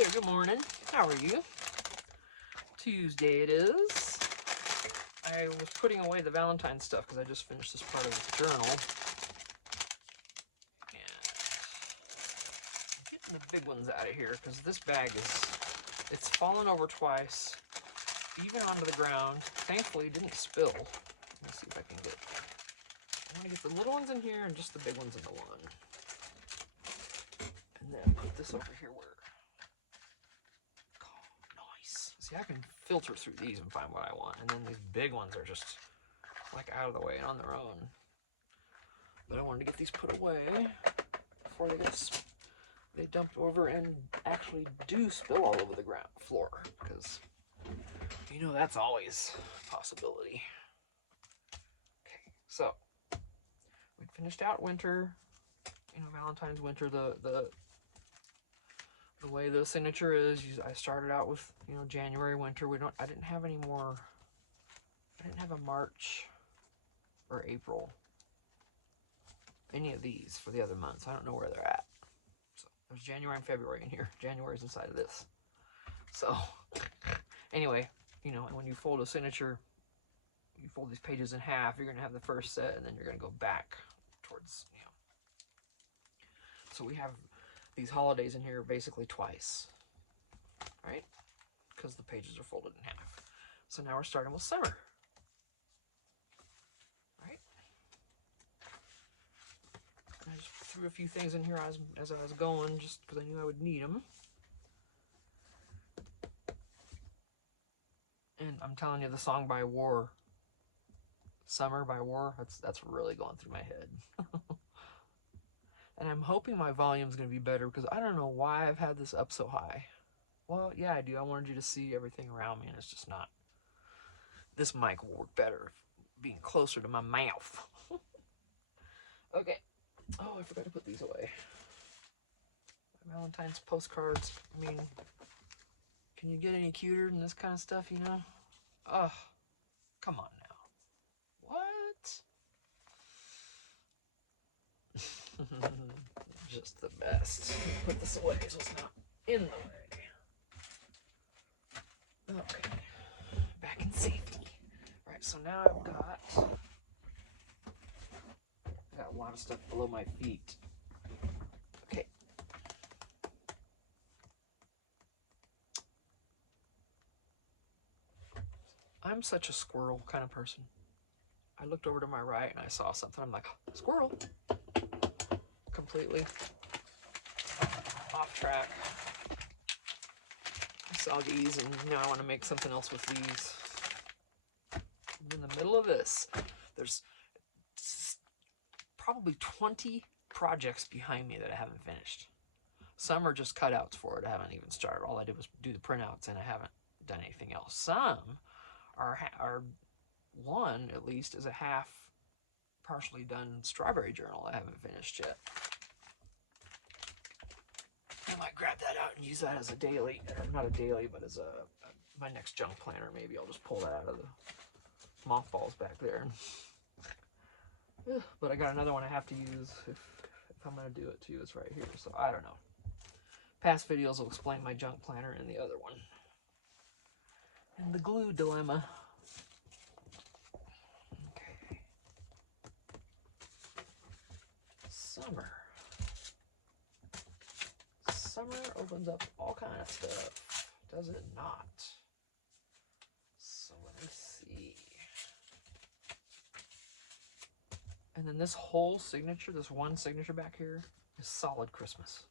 there, good morning. How are you? Tuesday it is. I was putting away the Valentine's stuff because I just finished this part of the journal. And I'm getting the big ones out of here because this bag it's fallen over twice, even onto the ground. Thankfully it didn't spill. Let me see if I can get, I want to get the little ones in here and just the big ones in the one. And then put this over here where, nice. See, I can filter through these and find what I want. And then these big ones are just like out of the way and on their own. But I wanted to get these put away before they dump over and actually do spill all over the ground floor, because you know that's always a possibility. Okay, so we finished out winter, you know, Valentine's winter. The way the signature is, I started out with, you know, January winter. I didn't have any more. I didn't have a March or April, any of these for the other months. I don't know where they're at. So there's January and February in here. January's inside of this. So anyway, you know, when you fold a signature, you fold these pages in half, you're going to have the first set, and then you're going to go back towards, you know. So we have these holidays in here basically twice, right? Because the pages are folded in half. So now we're starting with summer. I just threw a few things in here as I was going, just because I knew I would need them. And I'm telling you, the song by War, Summer by War, that's really going through my head. And I'm hoping my volume's going to be better, because I don't know why I've had this up so high. Well, yeah, I do. I wanted you to see everything around me, and it's just not. This mic will work better being closer to my mouth. Okay. Oh, I forgot to put these away. Valentine's postcards. I mean, can you get any cuter than this kind of stuff, you know? Oh, come on now. What? Just the best. Put this away so it's not in the way. Okay. Back in safety. All right, so now I've got a lot of stuff below my feet. Okay. I'm such a squirrel kind of person. I looked over to my right and I saw something. I'm like, squirrel. Completely off track. I saw these and now I want to make something else with these. In the middle of this, there's probably 20 projects behind me that I haven't finished. Some are just cutouts for it. I haven't even started. All I did was do the printouts and I haven't done anything else. Some are one, at least, is a half partially done strawberry journal I haven't finished yet. I might grab that out and use that as a daily, or not a daily, but as my next junk planner. Maybe I'll just pull that out of the mothballs back there. But I got another one I have to use if I'm going to do it too. It's right here, so I don't know. Past videos will explain my junk planner and the other one. And the glue dilemma. Okay. Summer. Summer opens up all kind of stuff, does it not? So let me see. And then this whole signature, this one signature back here, is solid Christmas.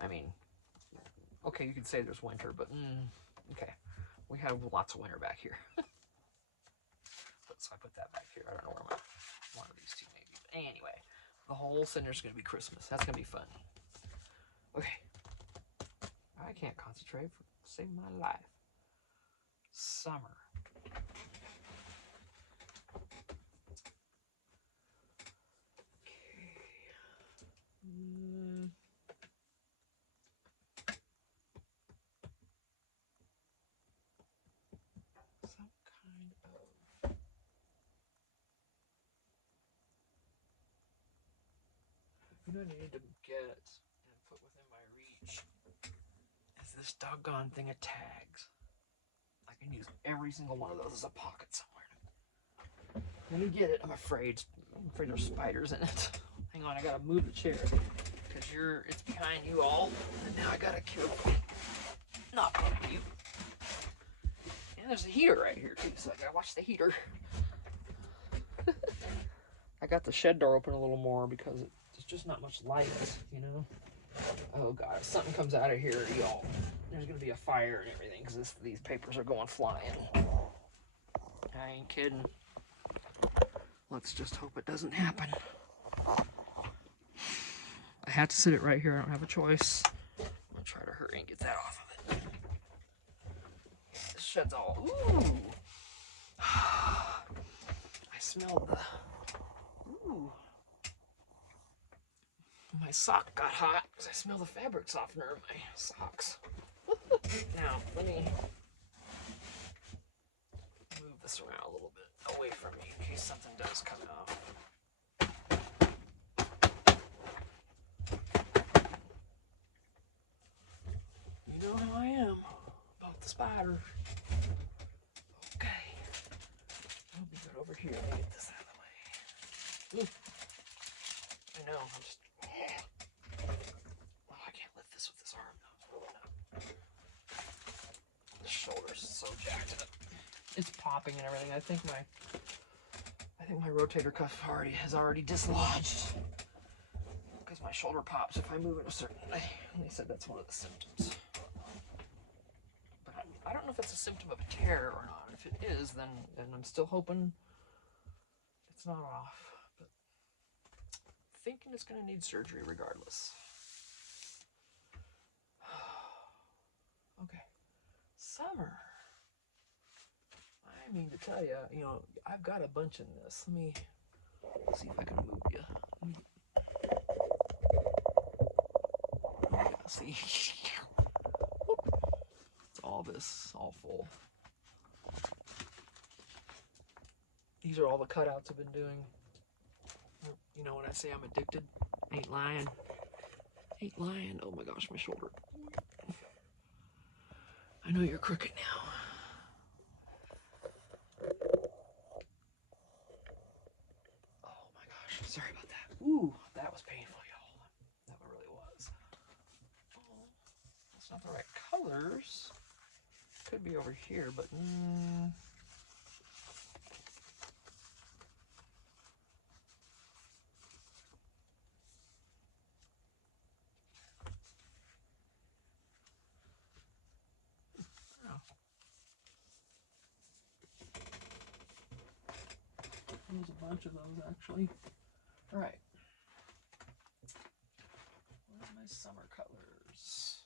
I mean, okay, you could say there's winter, but okay. We have lots of winter back here. So I put that back here. I don't know where one of these two maybe. But anyway, the whole signature is going to be Christmas. That's going to be fun. Okay. I can't concentrate for saving my life. Summer. Some kind of... You know what I need to get and put within my reach? doggone thing of tags. I can use every single one of those as a pocket somewhere. Let me get it. I'm afraid there's spiders in it. Hang on, I gotta move the chair because it's behind you all, and now I gotta carefully not bump you. And there's a heater right here too, so I gotta watch the heater. I got the shed door open a little more because there's just not much light, you know. Oh god, if something comes out of here, y'all, there's gonna be a fire and everything because these papers are going flying. I ain't kidding. Let's just hope it doesn't happen. I have to sit it right here. I don't have a choice. I'm gonna try to hurry and get that off of it. This shed's all. Ooh. I smelled the. Ooh. My sock got hot because I smell the fabric softener in my socks. Now, let me move this around a little bit away from me in case something does come out. You know how I am about the spider. Okay. I'll be good over here. Let me get this out of the way. Ooh. I know, I'm just. Oh, I can't lift this with this arm though. No. The shoulder's so jacked up. It's popping and everything. I think my rotator cuff has already dislodged because my shoulder pops if I move it a certain way. And they said that's one of the symptoms. But I don't know if it's a symptom of a tear or not. If it is, then I'm still hoping it's not off. But thinking it's going to need surgery regardless. Okay. Summer. I mean to tell you, I've got a bunch in this. Let me see if I can move you. See? It's all this, all full. These are all the cutouts I've been doing. You know when I say I'm addicted? Ain't lying. Ain't lying. Oh my gosh, my shoulder. I know you're crooked now. Oh my gosh, sorry about that. Ooh, that was painful, y'all. That really was. Oh, that's not the right colors. Could be over here, but there's a bunch of those actually. All right. What are my summer colors?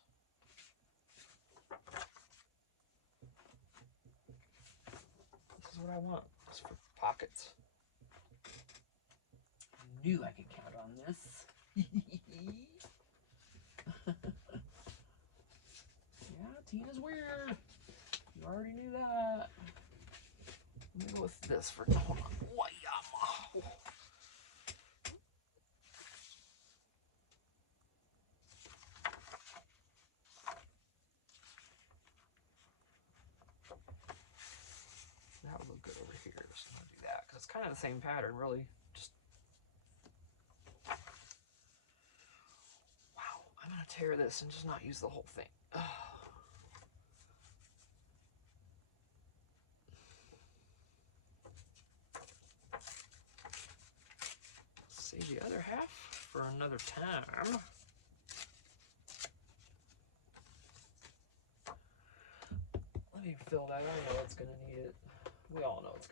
This is what I want. Just for pockets. I knew I could count on this. Yeah, Tina's weird. You already knew that. Let me go with this for hold on. That would look good over here. Just gonna do that because it's kind of the same pattern, really. Just wow. I'm gonna tear this and just not use the whole thing. Ugh. Save the other half for another time. Let me fill that. I know it's gonna need it. We all know it's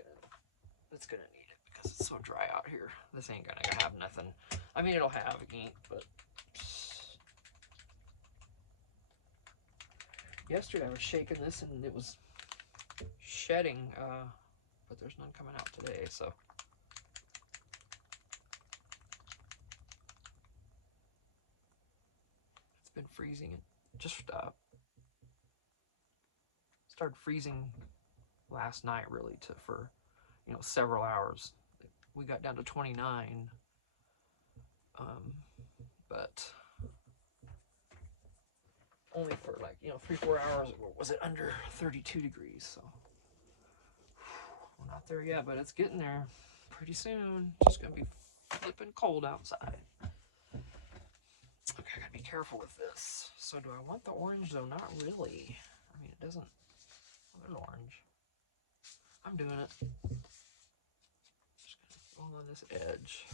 gonna need it because it's so dry out here. This ain't gonna have nothing. I mean, it'll have ink, but yesterday I was shaking this and it was shedding, but there's none coming out today, so. It's been freezing. It just started freezing last night, really, for several hours. We got down to 29, but only for like, 3-4 hours. Or was it under 32 degrees? So we're not there yet, but it's getting there pretty soon. Just gonna be flipping cold outside. Okay, I gotta be careful with this. So do I want the orange though? Not really. I mean, it doesn't. Oh, there's orange. I'm doing it. Just gonna go on this edge.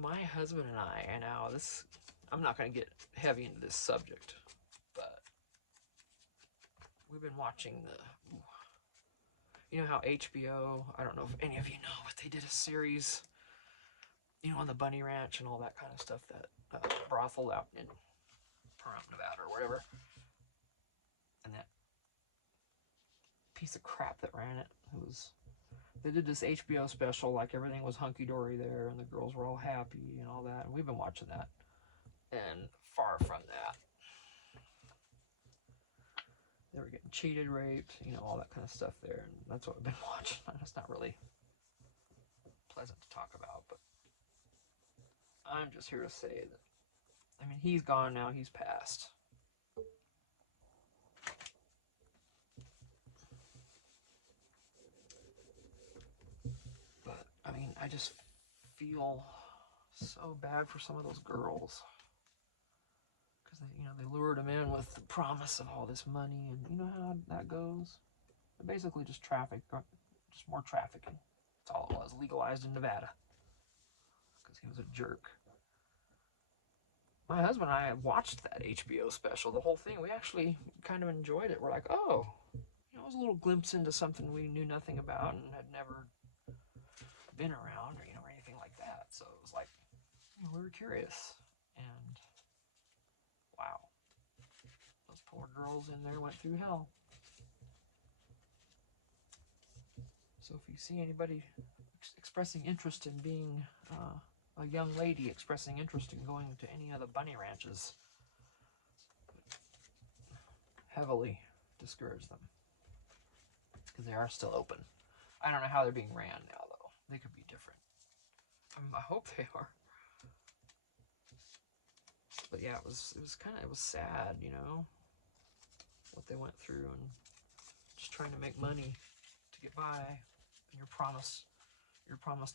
My husband and I now this. I'm not gonna get heavy into this subject, but we've been watching you know how HBO, I don't know if any of you know, but they did a series, on the Bunny Ranch and all that kind of stuff, that brothel out in Pahrump, Nevada or whatever. And that piece of crap that ran it, they did this HBO special, like everything was hunky-dory there and the girls were all happy and all that. And we've been watching that. And far from that. They were getting cheated, raped, all that kind of stuff there. And that's what we've been watching. It's not really pleasant to talk about, but I'm just here to say that, I mean, he's gone now. He's passed. But, I mean, I just feel so bad for some of those girls. Because, they lured them in with the promise of all this money. And you know how that goes? They're basically just more trafficking. That's all it was, legalized in Nevada. Because he was a jerk. My husband and I watched that HBO special, the whole thing. We actually kind of enjoyed it. We're like, oh, it was a little glimpse into something we knew nothing about and had never been around, or anything like that. So it was like, we were curious. And wow, those poor girls in there went through hell. So if you see anybody expressing interest in being a young lady expressing interest in going to any of the bunny ranches, heavily discourage them, because they are still open. I don't know how they're being ran now, though. They could be different. I hope they are. But yeah, it was sad, what they went through, and just trying to make money to get by. And you're promised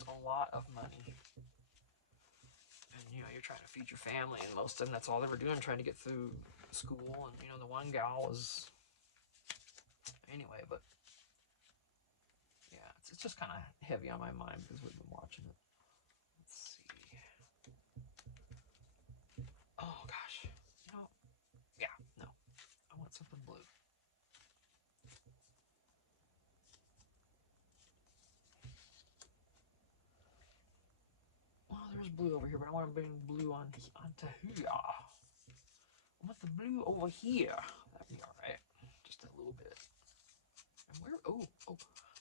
a lot of money. And you're trying to feed your family, and most of them, that's all they were doing, trying to get through school. And the one gal was, anyway, but yeah, it's just kind of heavy on my mind because we've been watching it. Let's see. Oh gosh, yeah, no, I want something blue. Well, there's blue over here, but I want to bring blue onto here. I want the blue over here. That'd be all right. Just a little bit. And where? Oh,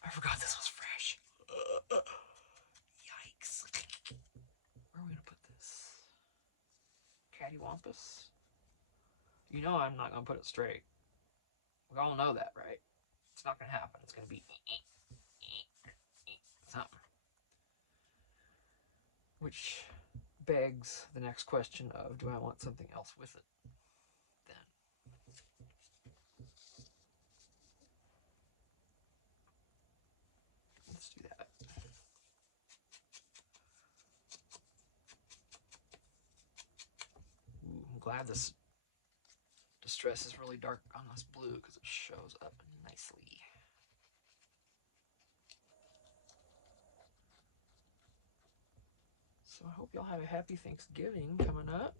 I forgot this was fresh. Yikes. Where are we gonna put this? Cattywampus? I'm not gonna put it straight. We all know that, right? It's not gonna happen. It's gonna be something. Which begs the next question of, do I want something else with it then? Let's do that. Ooh, I'm glad this distress is really dark on this blue because it shows up nicely. So I hope y'all have a happy Thanksgiving coming up.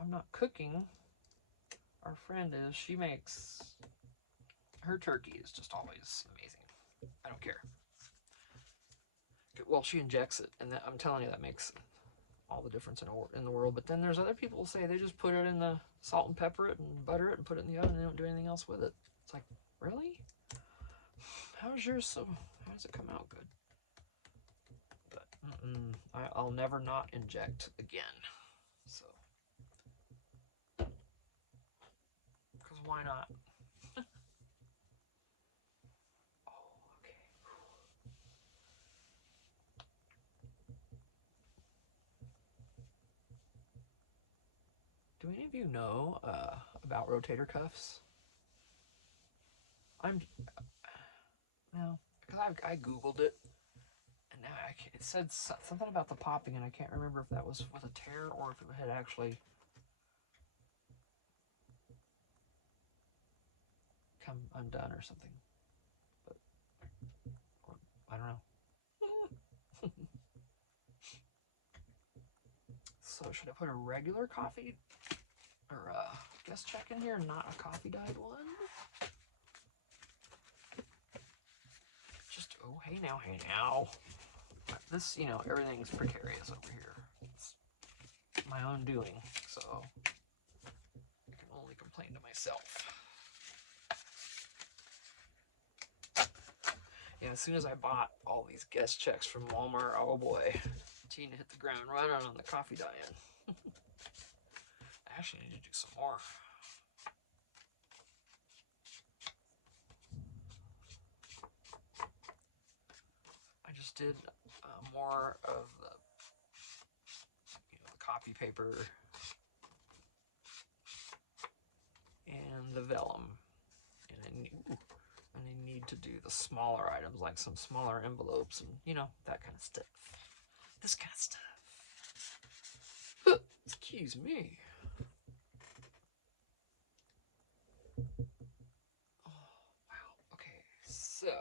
I'm not cooking. Our friend is. She makes, her turkey is just always amazing. I don't care. Well, she injects it, and I'm telling you, that makes all the difference in the world. But then there's other people who say they just put it in the salt and pepper it and butter it and put it in the oven and they don't do anything else with it. It's like, really? How does it come out good? But I'll never not inject again. So, because why not? Oh, okay. Do any of you know about rotator cuffs? Well, because I Googled it, and now it said something about the popping, and I can't remember if that was with a tear or if it had actually come undone or something. But I don't know. So should I put a regular coffee or guest check in here, not a coffee dyed one? Just, oh, hey now. This, everything's precarious over here. It's my own doing, so I can only complain to myself. Yeah, as soon as I bought all these guest checks from Walmart, oh boy, Tina hit the ground running on the coffee dye-in. I actually need to do some more. I just did more of the, the copy paper and the vellum, and I need to do the smaller items, like some smaller envelopes and that kind of stuff. This kind of stuff. Excuse me. Oh, wow. Okay, so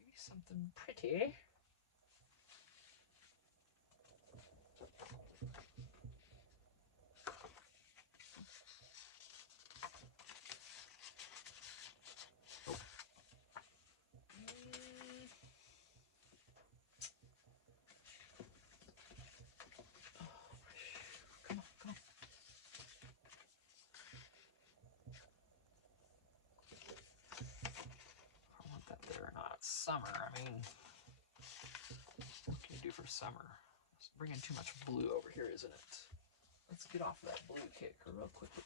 maybe something pretty. Summer. I mean, what can you do for summer? It's bringing too much blue over here, isn't it? Let's get off of that blue kick real quickly.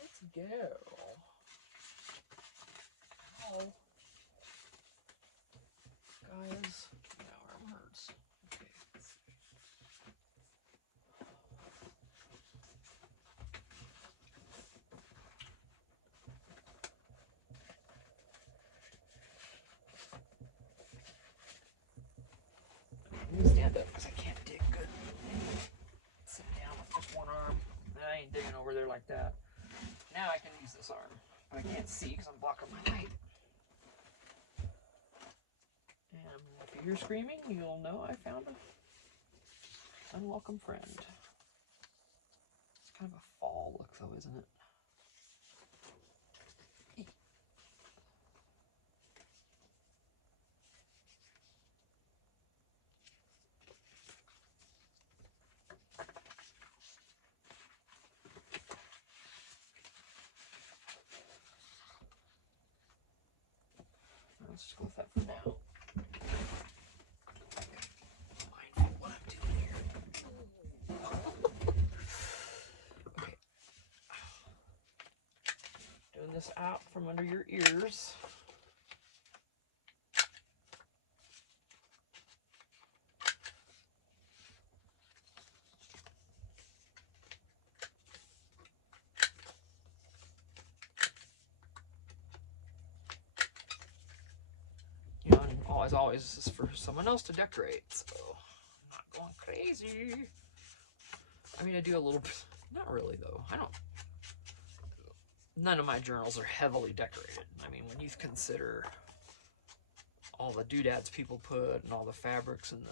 Let's go. Oh. Guys, my arm hurts. Okay, let's see. Let me stand up because I can't dig good. Sit down with just one arm. I ain't digging over there like that. Now I can use this arm, but I can't see because I'm blocking my light. And if you hear screaming, you'll know I found an unwelcome friend. It's kind of a fall look though, isn't it? Let's just go with that for now. Mindful of what I'm doing here. Okay. Doing this out from under your ears. And always, this is for someone else to decorate, so I'm not going crazy. I mean, I do a little bit, not really though. None of my journals are heavily decorated. I mean, when you consider all the doodads people put and all the fabrics and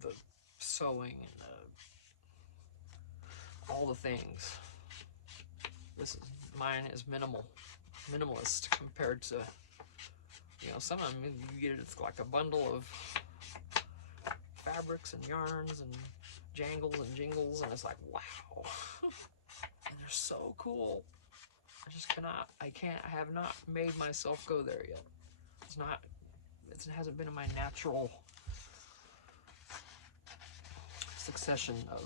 the sewing and all the things, mine is minimalist compared to, some of them, you get it's like a bundle of fabrics and yarns and jangles and jingles, and it's like, wow. And they're so cool. I have not made myself go there yet. It hasn't been in my natural succession of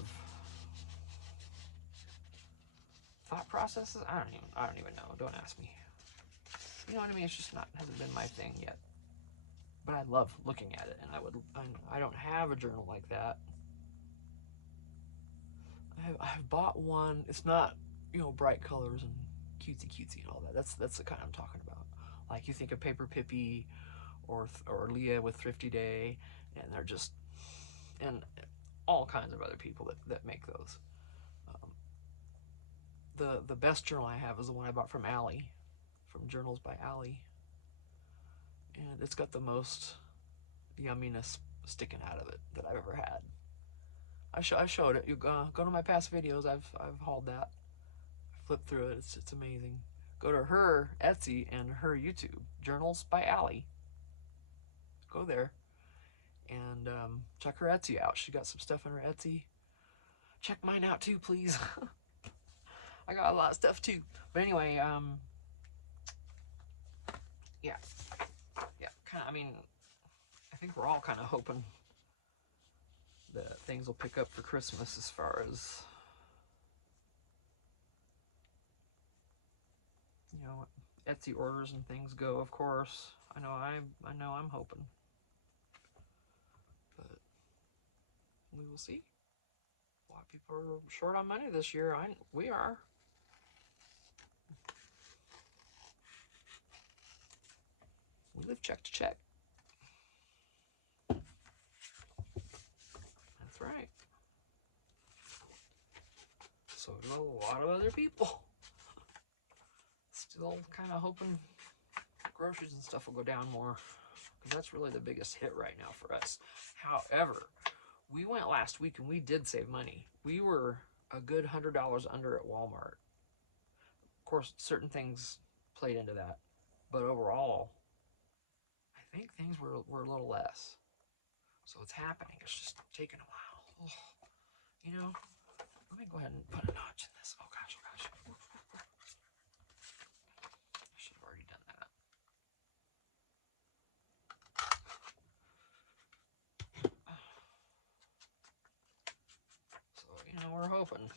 thought processes. I don't even know. Don't ask me. You know what I mean? It's just hasn't been my thing yet. But I love looking at it, and I don't have a journal like that. I've bought one. It's not, you know, bright colors and cutesy and all that. That's the kind I'm talking about. Like you think of Paper Pippi or Leah with Thrifty Day, and they're just, and all kinds of other people that make those. Um, the best journal I have is the one I bought from Allie, from Journals by Allie, and it's got the most yumminess sticking out of it that I've ever had. I showed it. You go to my past videos. I've hauled that. I flipped through it. It's amazing. Go to her Etsy and her YouTube, Journals by Allie. Go there and check her Etsy out. She got some stuff on her Etsy. Check mine out too, please. I got a lot of stuff too. But anyway, yeah, kind of. I mean, I think we're all kind of hoping that things will pick up for Christmas as far as, you know, Etsy orders and things go. Of course, I know I'm hoping, but we will see. A lot of people are short on money this year. We are. We live check to check. That's right. So do a lot of other people. Still kind of hoping groceries and stuff will go down more, because that's really the biggest hit right now for us. However, we went last week and we did save money. We were a good $100 under at Walmart. Of course, certain things played into that, but overall, I think things were a little less. So it's happening. It's just taking a while. Oh, you know, let me go ahead and put a notch in this. Oh gosh, oh gosh. I should have already done that. So, you know, we're hoping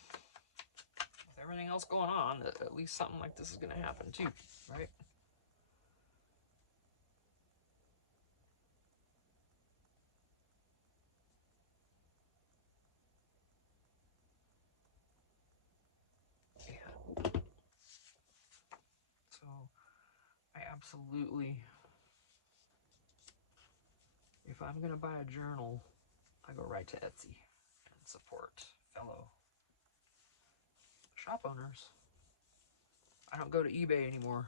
with everything else going on that at least something like this is going to happen too, right? So I absolutely, if I'm going to buy a journal, I go right to Etsy and support fellow shop owners. I don't go to eBay anymore,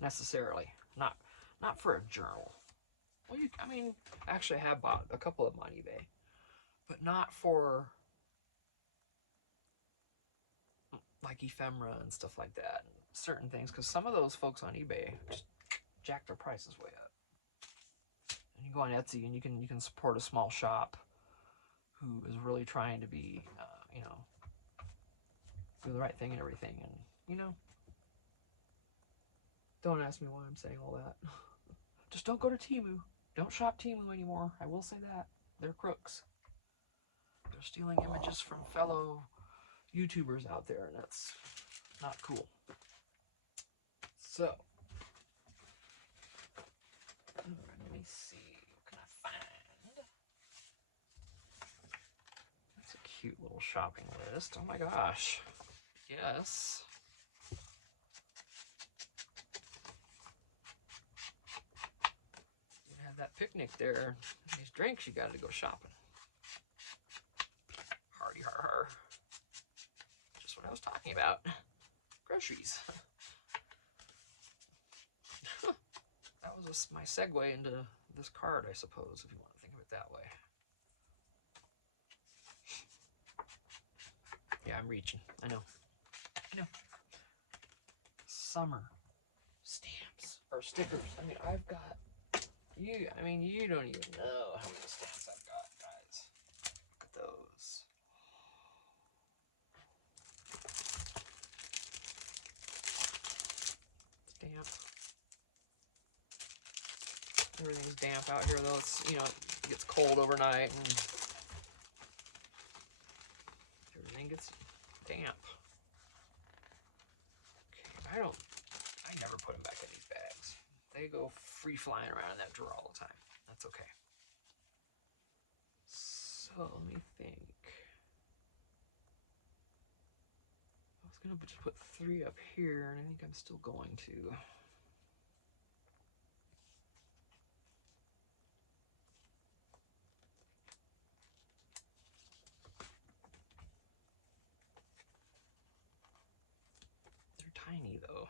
necessarily. Not for a journal. Well, I mean, actually I have bought a couple of them on eBay, but not for like ephemera and stuff like that, and certain things, because some of those folks on eBay just jack their prices way up. And you go on Etsy and you can support a small shop who is really trying to be, you know, do the right thing and everything. And, you know, don't ask me why I'm saying all that. Just don't go to Temu. Don't shop Temu anymore. I will say that. They're crooks. They're stealing images from fellow YouTubers out there, and that's not cool. So, all right, let me see. What can I find? That's a cute little shopping list. Oh my gosh. Yes. You had that picnic there. These drinks, you got to go shopping. Hardy har har. Just what I was talking about. Groceries. That was my segue into this card, I suppose, if you want to think of it that way. Yeah, I'm reaching. I know. Summer stamps or stickers. I mean, I've got you. I mean, you don't even know how many stamps I've got, guys. Look at those. Stamp. Everything's damp out here, though. It's, you know, it gets cold overnight and everything gets damp. Okay, I never put them back in these bags. They go free flying around in that drawer all the time. That's okay. So let me think. gonna just put 3 up here, and I think I'm still going to. They're tiny though.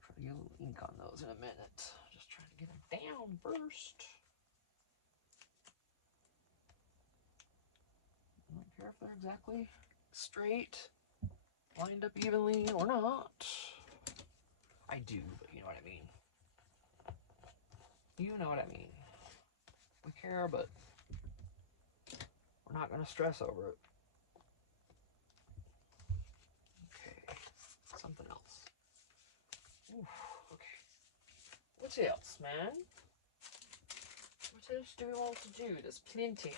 Try to get a little ink on those in a minute. Just trying to get them down first. I don't care if they're exactly straight, lined up evenly or not. I do, but you know what I mean. You know what I mean. We care, but we're not going to stress over it. Okay, something else. Ooh, okay. What else, man? What else do we want to do? There's plenty.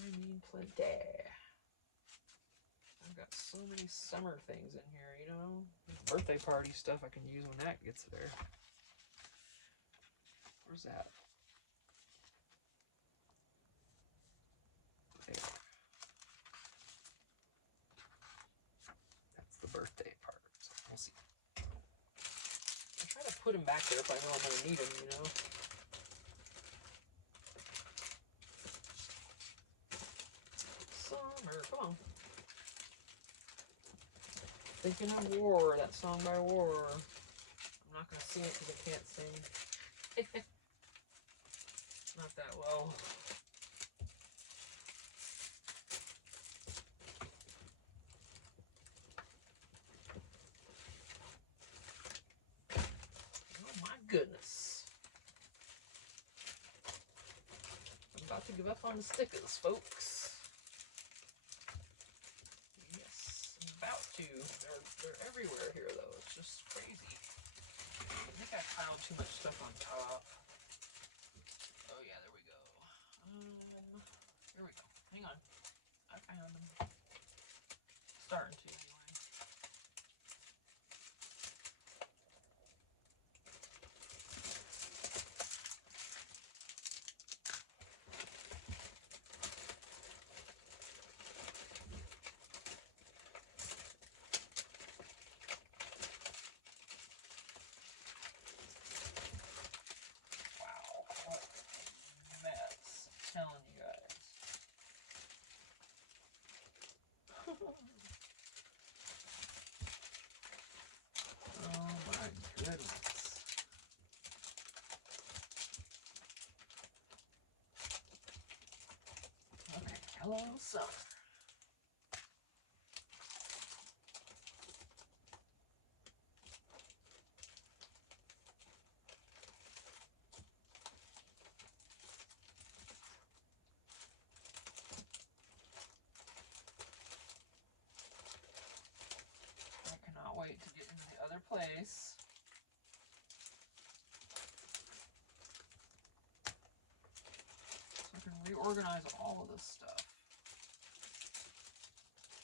I mean plenty. I've got so many summer things in here, you know? Birthday party stuff I can use when that gets there. Where's that? There. That's the birthday part. We'll see. I try to put them back there if I know I'm going to need them, you know? Summer, come on. Thinking of War, that song by War. I'm not going to sing it because I can't sing. Not that well. Oh my goodness. I'm about to give up on the stickers, folks. Yes, I'm about to. They're everywhere here, though. It's just crazy. I think I piled too much stuff on top. Oh yeah, there we go. Here we go. Hang on. I found them. Starting to, anyway. Telling you guys. Oh my goodness. Okay, hello summer. Wait to get into the other place. So I can reorganize all of this stuff.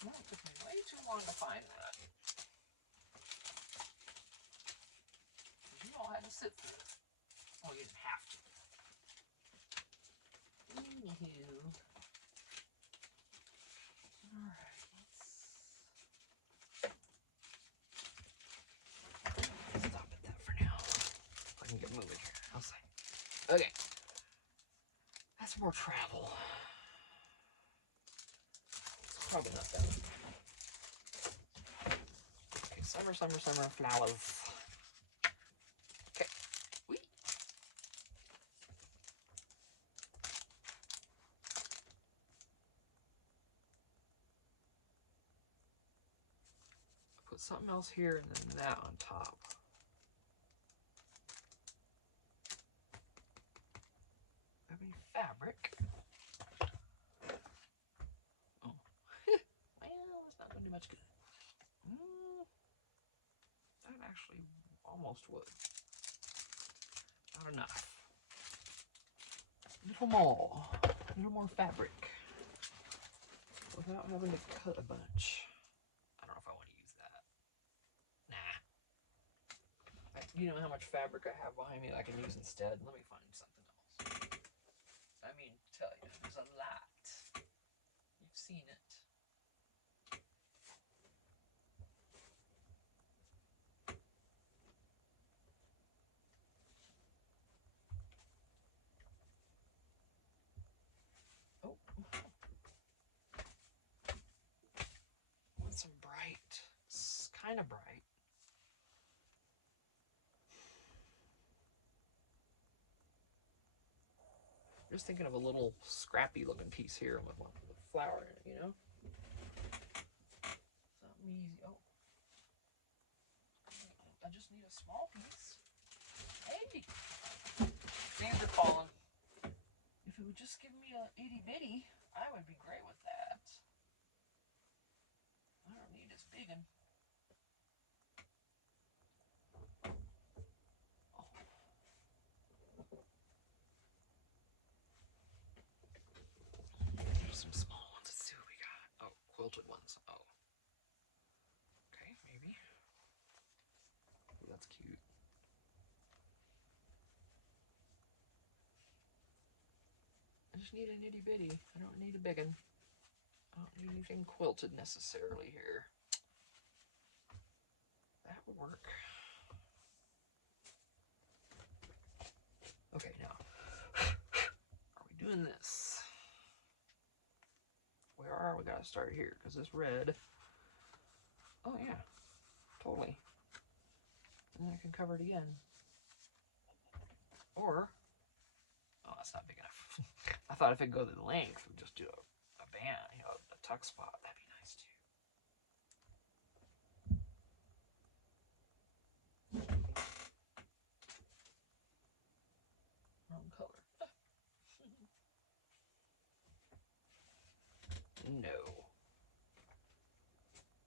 Oh, it took me way too long to find that. You all had to sit through it. Oh, you didn't have to. Anywho. Alright. Stop at that for now. I can get moving here. I'll say. Okay. That's more travel. It's probably not that. Okay, summer, summer, summer, flowers. Okay. Whee. Put something else here and then that on top. Have any fabric? Oh. Well, it's not going to do much good. That actually almost would. Not enough. little more fabric without having to cut a bunch. I don't know if I want to use that. Nah. You know how much fabric I have behind me that I can use instead? Let me find something else. I mean, tell you, there's a lot. You've seen it. Oh. Want some bright. It's kind of bright. Just thinking of a little scrappy looking piece here with flower in it, you know? Something easy. Oh. I just need a small piece. Hey! Things are falling. If it would just give me a itty bitty, I would be great with that. I don't need this big one. Some small ones. Let's see what we got. Oh, quilted ones. Oh. Okay, maybe. Ooh, that's cute. I just need an itty bitty. I don't need a big one. I don't need anything quilted necessarily here. That would work. Okay, now. Are we doing this? Where are we? Gotta start here, because this red. Oh, yeah. Totally. And then I can cover it again. Or, oh, that's not big enough. I thought if it go the length, we'd just do a band, you know, a tuck spot. That'd be nice too. Wrong color. No.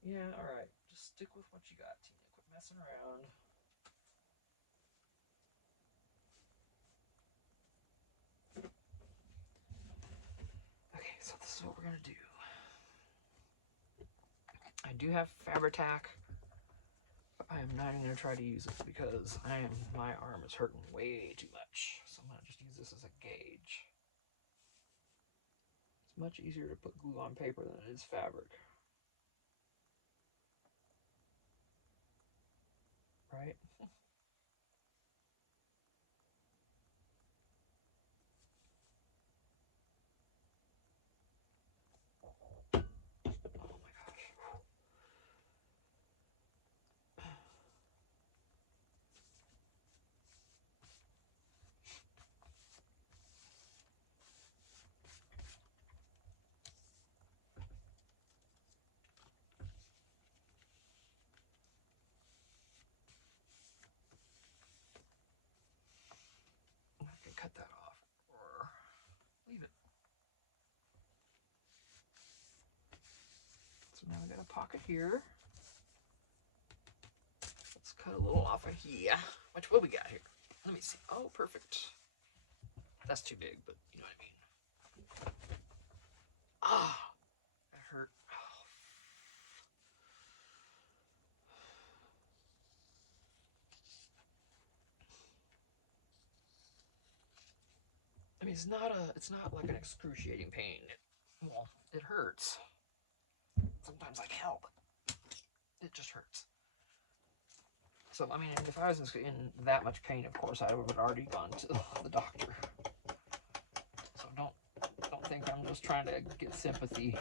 Yeah, alright. Just stick with what you got, Tina. Quit messing around. Okay, so this is what we're gonna do. I do have Fabri-Tac, but I am not even gonna try to use it because my arm is hurting way too much. So I'm gonna just use this as a gauge. It's much easier to put glue on paper than it is fabric. Right? Cut that off or leave it. So now we got a pocket here. Let's cut a little off of here. What we got here? Let me see. Oh, perfect. That's too big, but you know what I mean. Ah, that hurt. Oh. I mean, it's not like an excruciating pain. Well, it hurts. Sometimes like hell, but it just hurts. So, I mean, if I was in that much pain, of course, I would have already gone to the doctor. So don't think I'm just trying to get sympathy.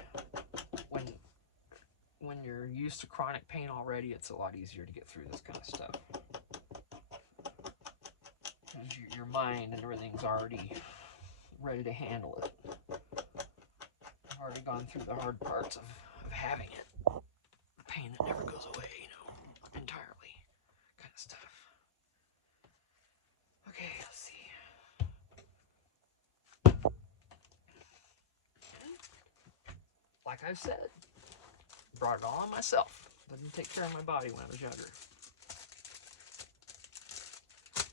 When you're used to chronic pain already, it's a lot easier to get through this kind of stuff. And your mind and everything's already ready to handle it. I've already gone through the hard parts of having it. The pain that never goes away, you know, entirely kind of stuff. Okay, let's see. Like I've said, brought it all on myself. Didn't take care of my body when I was younger.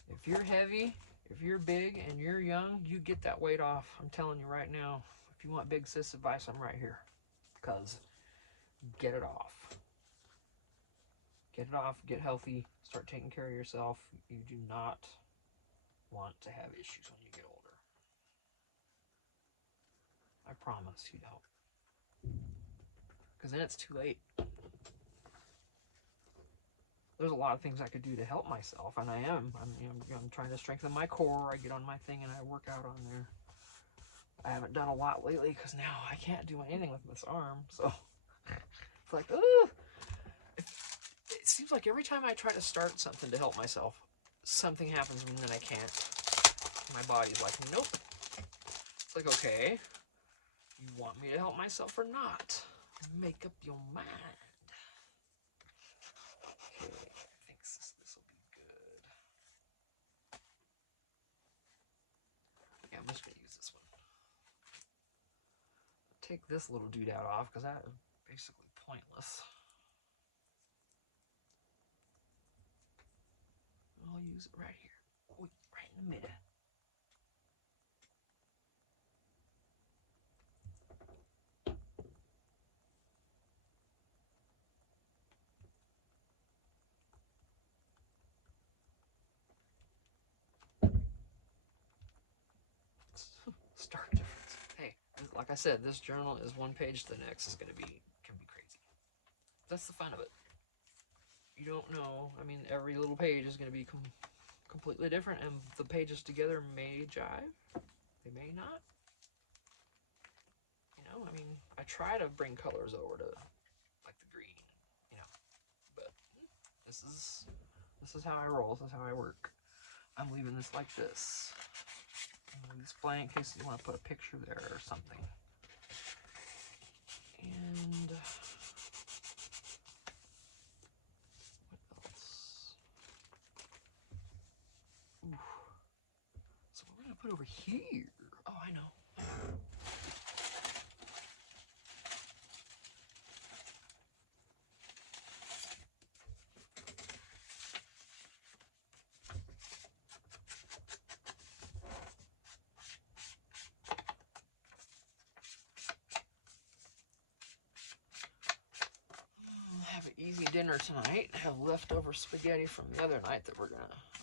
If you're heavy, If you're big and you're young, you get that weight off. I'm telling you right now. If you want big sis advice, I'm right here. Because get it off. Get it off, get healthy, start taking care of yourself. You do not want to have issues when you get older. I promise you don't. Because then it's too late. There's a lot of things I could do to help myself, and I am. I'm trying to strengthen my core. I get on my thing and I work out on there. I haven't done a lot lately because now I can't do anything with this arm. So it's like, ooh. It seems like every time I try to start something to help myself, something happens and then I can't. My body's like, nope. It's like, okay, you want me to help myself or not? Make up your mind. Okay, I think this will be good. Yeah, I'm just going to use this one. Take this little doodad off because that is basically pointless. I'll use it right here. Wait, right in the middle. Stark difference. Hey, like I said, this journal is one page to the next is can be crazy. That's the fun of it. You don't know. I mean, every little page is going to be completely different, and the pages together may jive. They may not. You know, I mean, I try to bring colors over to like the green, you know, but this is how I roll. This is how I work. I'm leaving this like this. It's blank in case you want to put a picture there or something. And what else? Ooh. So what we're gonna put over here? Oh, I know. Have an easy dinner tonight. Have leftover spaghetti from the other night that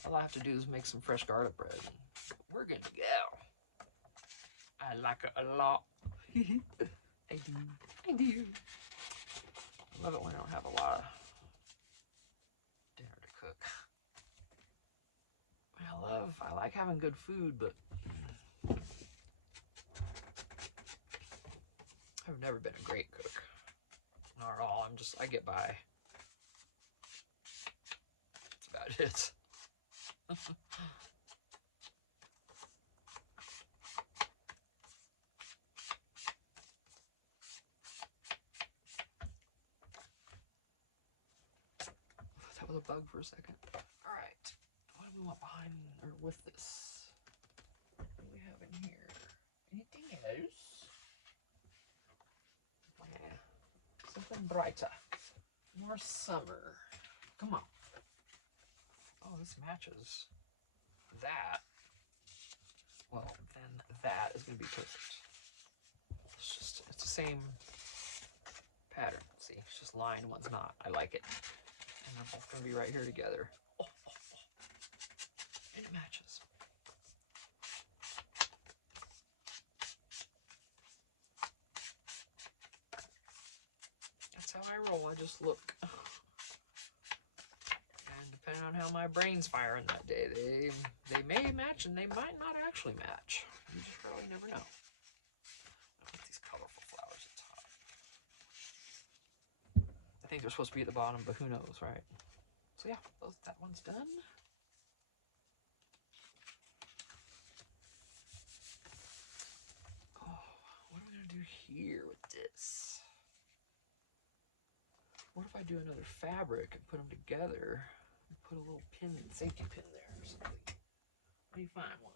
all I have to do is make some fresh garlic bread. And we're good to go. I like it a lot. I do. I do. I love it when I don't have a lot of dinner to cook. I like having good food, but I've never been a great cook. Not at all. I get by. That's about it. That was a bug for a second. All right. What do we want behind or with this? What do we have in here? Anything else? Yeah. Something brighter. More summer. Come on. Oh, this matches that. Well, then that is going to be perfect. It's the same pattern. See, it's just lined, one's not. I like it. And they're both going to be right here together. Oh. And it matches. That's how I roll. I just look. And depending on how my brain's firing that day, they may match and they might not actually match. You just really never know. I'll put these colorful flowers at the top. I think they're supposed to be at the bottom, but who knows, right? So yeah, that one's done. Oh, what am I gonna do here with this? What if I do another fabric and put them together and put a little safety pin there or something? Let me find one.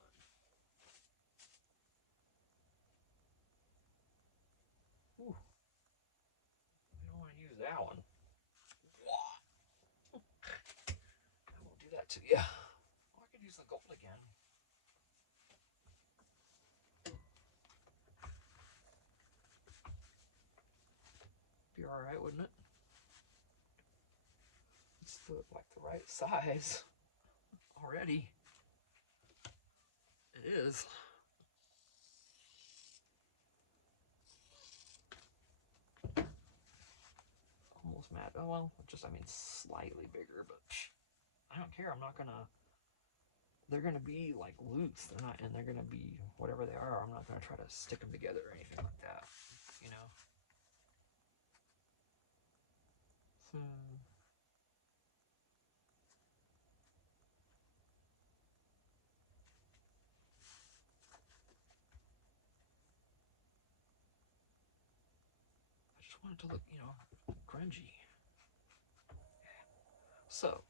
Ooh. We don't want to use that one. I won't do that to you. Oh, I could use the gold again. alright, wouldn't it? It's like the right size already. It is. Almost mad. Oh well, just, I mean, slightly bigger, but I don't care. I'm not gonna. They're gonna be like loose. They're not, and they're gonna be whatever they are. I'm not gonna try to stick them together or anything like that. You know. So. I just want it to look, you know, grungy. So.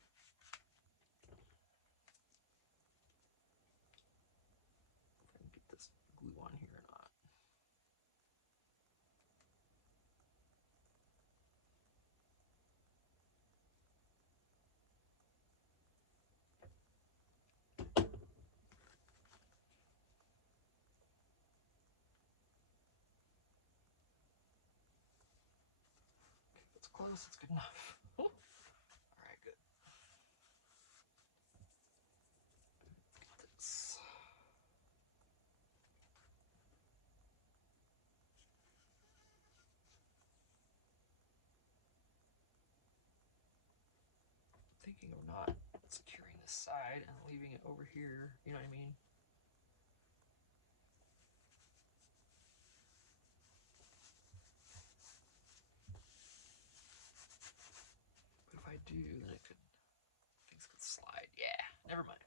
If I can get this glue on here or not. If it's close, it's good enough. Alright, good. This. Thinking of not securing this side and leaving it over here, you know what I mean? But if I do, then it could, things could slide. Yeah, never mind.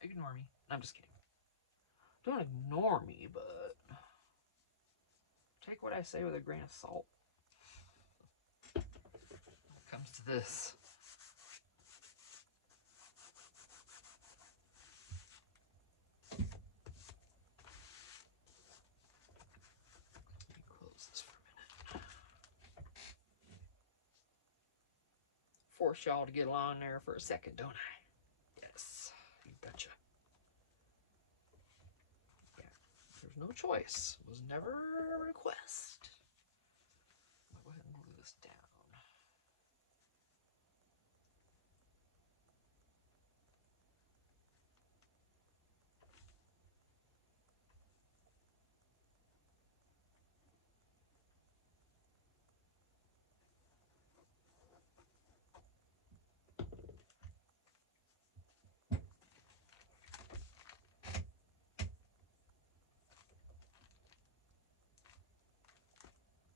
Ignore me. I'm just kidding. Don't ignore me, but take what I say with a grain of salt. When it comes to this. Let me close this for a minute. Force y'all to get along there for a second, don't I? Yes, you betcha. Yeah, there's no choice. It was never a request. I'll go ahead and glue this down.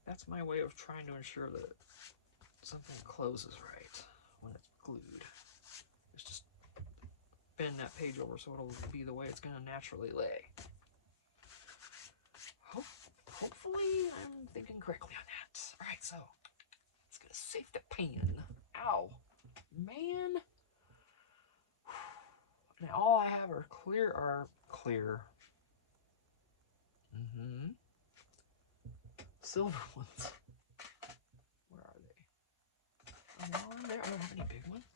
That's my way of trying to ensure that something closes right when it's glued. It's just bend that page over so it'll be the way it's going to naturally lay. Hopefully I'm thinking correctly on that. Alright, so let's get a safety pin. Ow. Man. Now all I have are clear. Silver ones. Where are they? Oh, there. I don't have any big ones.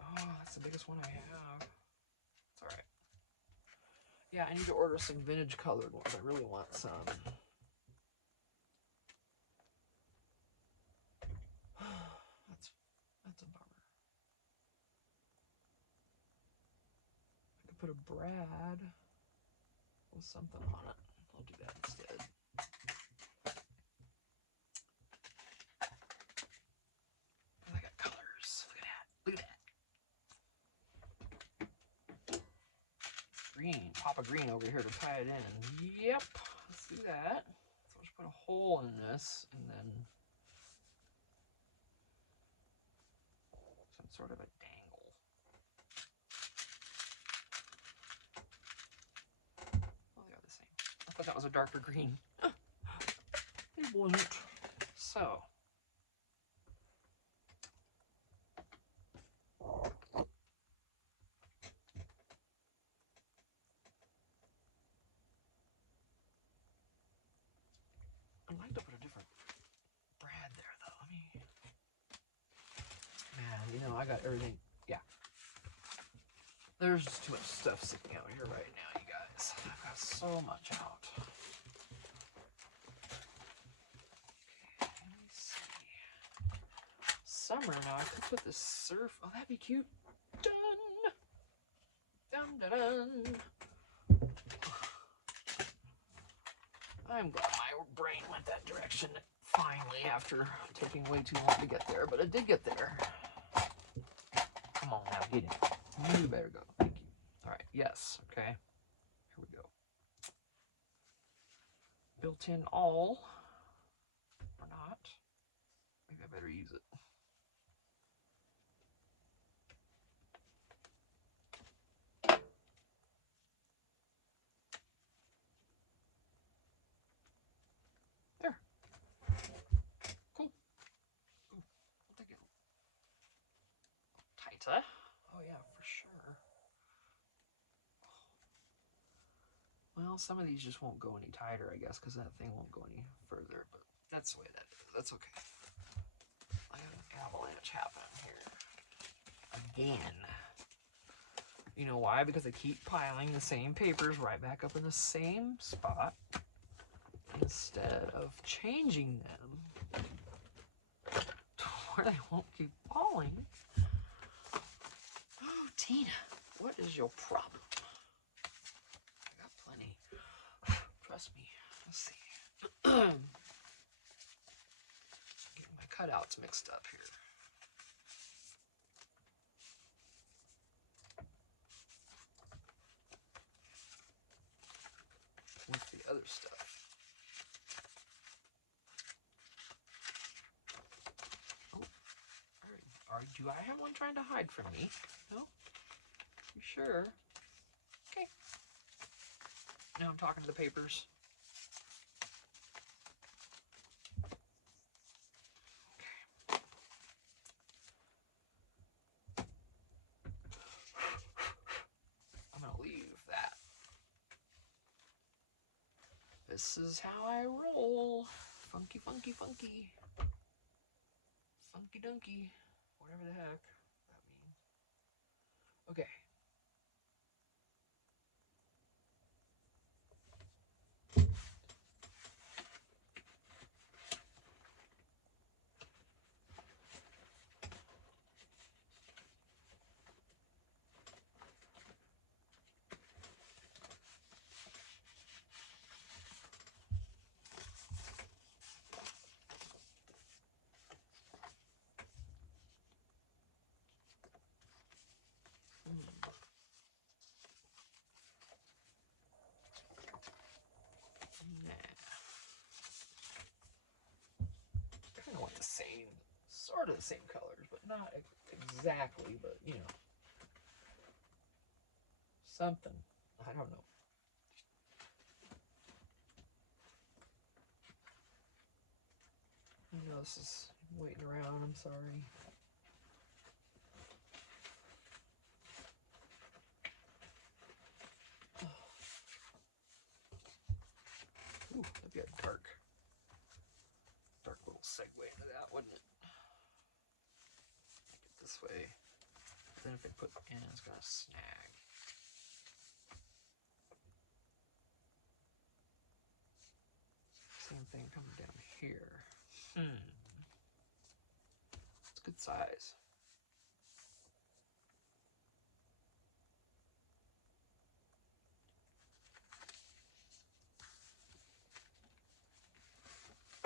Oh, that's the biggest one I have. It's alright. Yeah, I need to order some vintage colored ones. I really want some. That's a bummer. I could put a Brad with something on it. I'll do that instead. I got colors. Look at that. Look at that. Green. Pop a green over here to tie it in. Yep. Let's do that. So let's put a hole in this and then some sort of a dangle. Well, they are the same. I thought that was a darker green. It wasn't. So. I'd like to put a different Brad there, though. Let me. Man, you know, I got everything. Yeah. There's just too much stuff sitting out here right now, you guys. I've got so much out. summer now. I could put this surf. Oh, that'd be cute. Dun! Dun dun dun! I'm glad my brain went that direction finally after taking way too long to get there, but it did get there. Come on now, get in. You better go. Thank you. Alright, yes, okay. Here we go. Built-in all. Or not. Maybe I better use it. There. Cool. Ooh, I'll take it. Tighter. Oh yeah, for sure. Well, some of these just won't go any tighter, I guess, because that thing won't go any further, but that's the way that is. That's okay. I have an avalanche happening here. Again. You know why? Because I keep piling the same papers right back up in the same spot instead of changing them to where they won't keep falling. Oh, Tina, what is your problem? I got plenty. Trust me. Let's see. Getting my cutouts mixed up here. With the other stuff. Oh, do I have one trying to hide from me? No? You sure? Okay. Now I'm talking to the papers. Okay. I'm gonna leave that. This is how I roll. Funky, funky, funky. Funky dunky. Whatever the heck that means. Okay. I kind of want the same, sort of the same colors, but not exactly, but you know. Something. I don't know. I know this is waiting around, I'm sorry. Ooh, that'd be a dark little segue into that, wouldn't it? Make it this way. Then if I put in, it's gonna snag. Same thing coming down here. It's a good size.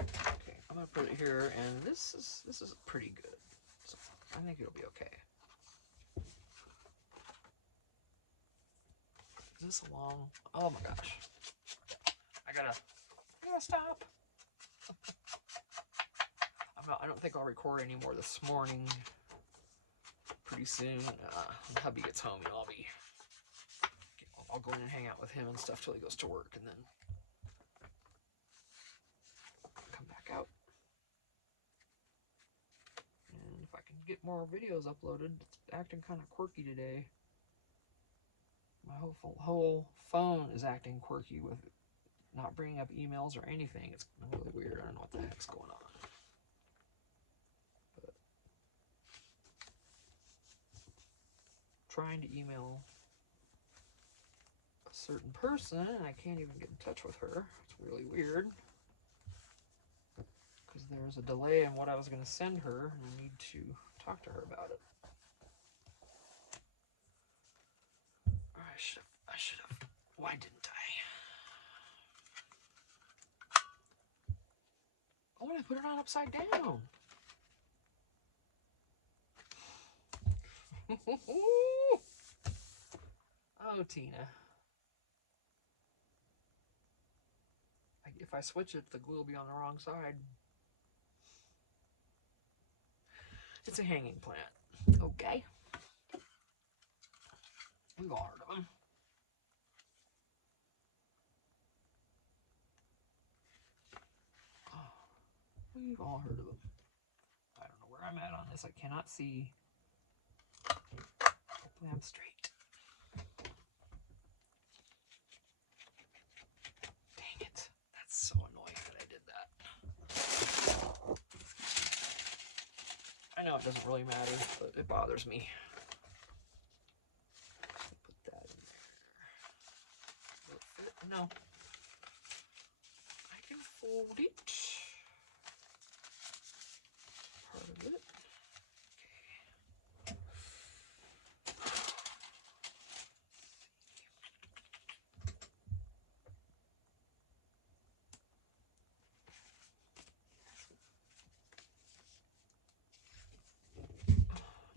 Okay, I'm gonna put it here, and this is pretty good. So I think it'll be okay. Is this long? Oh my gosh! I gotta stop. I don't think I'll record anymore this morning. Pretty soon, when hubby gets home, you know, I'll go in and hang out with him and stuff till he goes to work, and then come back out. And if I can get more videos uploaded, it's acting kind of quirky today. My whole phone is acting quirky with not bringing up emails or anything. It's really weird. I don't know what the heck's going on. But trying to email a certain person, and I can't even get in touch with her. It's really weird. Because they're there's a delay in what I was going to send her, and I need to talk to her about it. I should have. Why didn't I? Oh, and I put it on upside down. Oh, Tina. If I switch it, the glue will be on the wrong side. It's a hanging plant. Okay. We've all heard of them. Oh, we've all heard of them. I don't know where I'm at on this. I cannot see. Hopefully I'm straight. Dang it. That's so annoying that I did that. I know it doesn't really matter, but it bothers me. Put that in there. Will it fit? No. I can fold it. Part of it.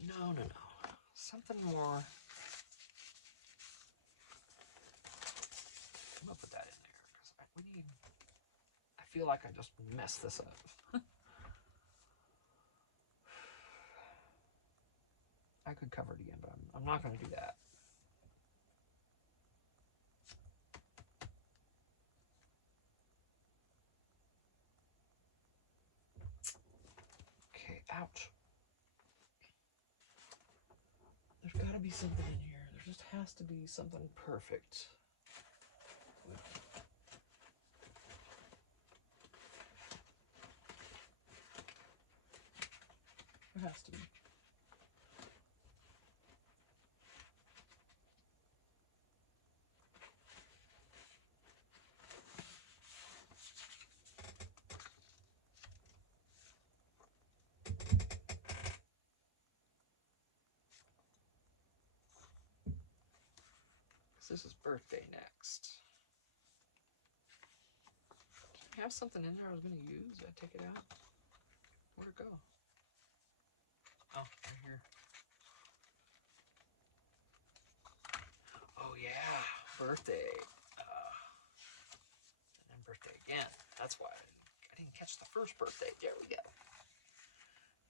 No. Something more. I'm gonna put that in there because we need. I feel like I just messed this up. I could cover it again, but I'm not going to do that. Okay, ouch. There's got to be something in here. There just has to be something perfect. There has to be. This is birthday next. Did I have something in there I was going to use? Did I take it out? Where'd it go? Oh, right here. Oh yeah, birthday. And then birthday again. That's why I didn't catch the first birthday. There we go.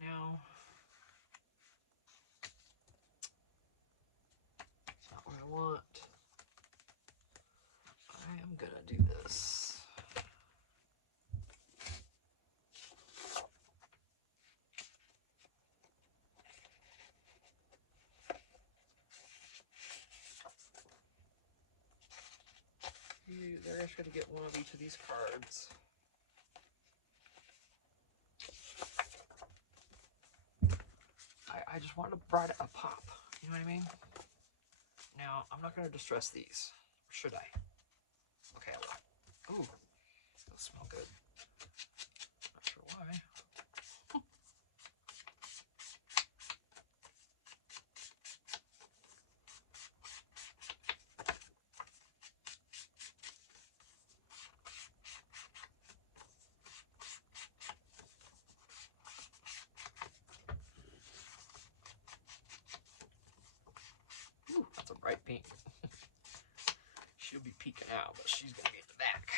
Now, it's not what I want. I am gonna do this. They're just gonna get one of each of these cards. I just wanted to brighten a pop. You know what I mean? Now, I'm not gonna distress these. Or should I? Okay, I will. Ooh, those smell good. Not sure why. Ooh, that's a bright pink. She'll be peeking out, but she's gonna be in the back.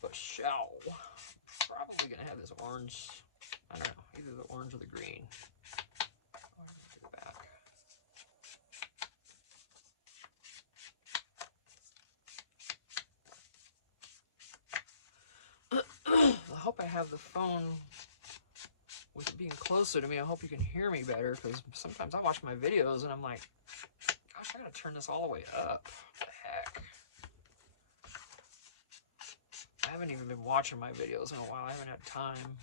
But shell. Probably gonna have this orange. I don't know, either the orange or the green. I hope I have the phone with it being closer to me. I hope you can hear me better, because sometimes I watch my videos and I'm like, gosh, I gotta turn this all the way up. What the heck? I haven't even been watching my videos in a while. I haven't had time.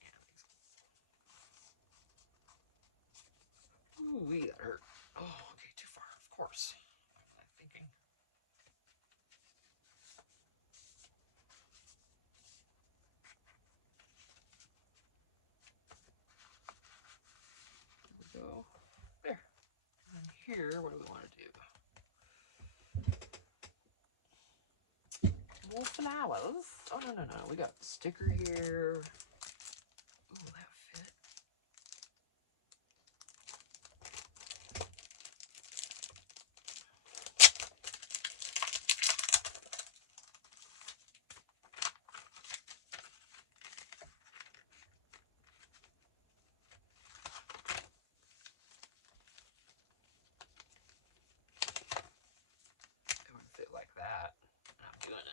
can fan these. Ooh, that hurt. Oh, okay, too far, of course. What was I thinking? There we go. There. And here, what do we want to do? More flowers. Oh, no. We got sticker here. Ooh, that fit. It would fit like that. And I'm doing it.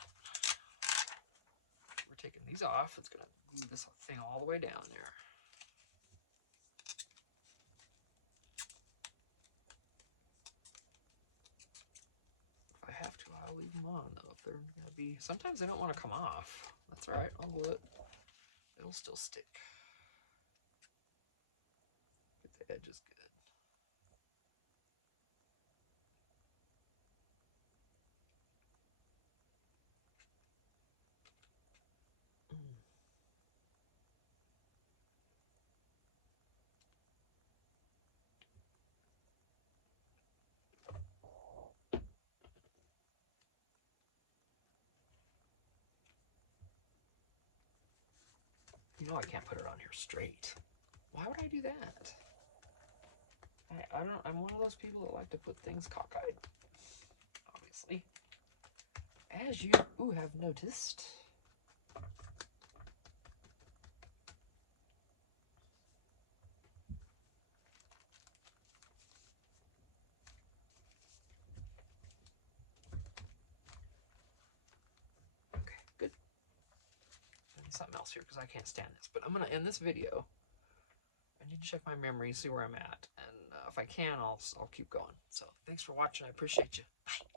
We're taking these off. It's going to glue this thing all the way down there. If I have to, I'll leave them on, though. If they're going to be... Sometimes they don't want to come off. That's all right. I'll glue it. It'll still stick. Get the edges good. You know I can't put it on here straight. Why would I do that? I'm one of those people that like to put things cockeyed. Obviously. As you have noticed. Okay, good. Something else here because I can't stand this. But I'm going to end this video. I need to check my memory, see where I'm at. And if I can, I'll keep going. So thanks for watching. I appreciate you. Bye.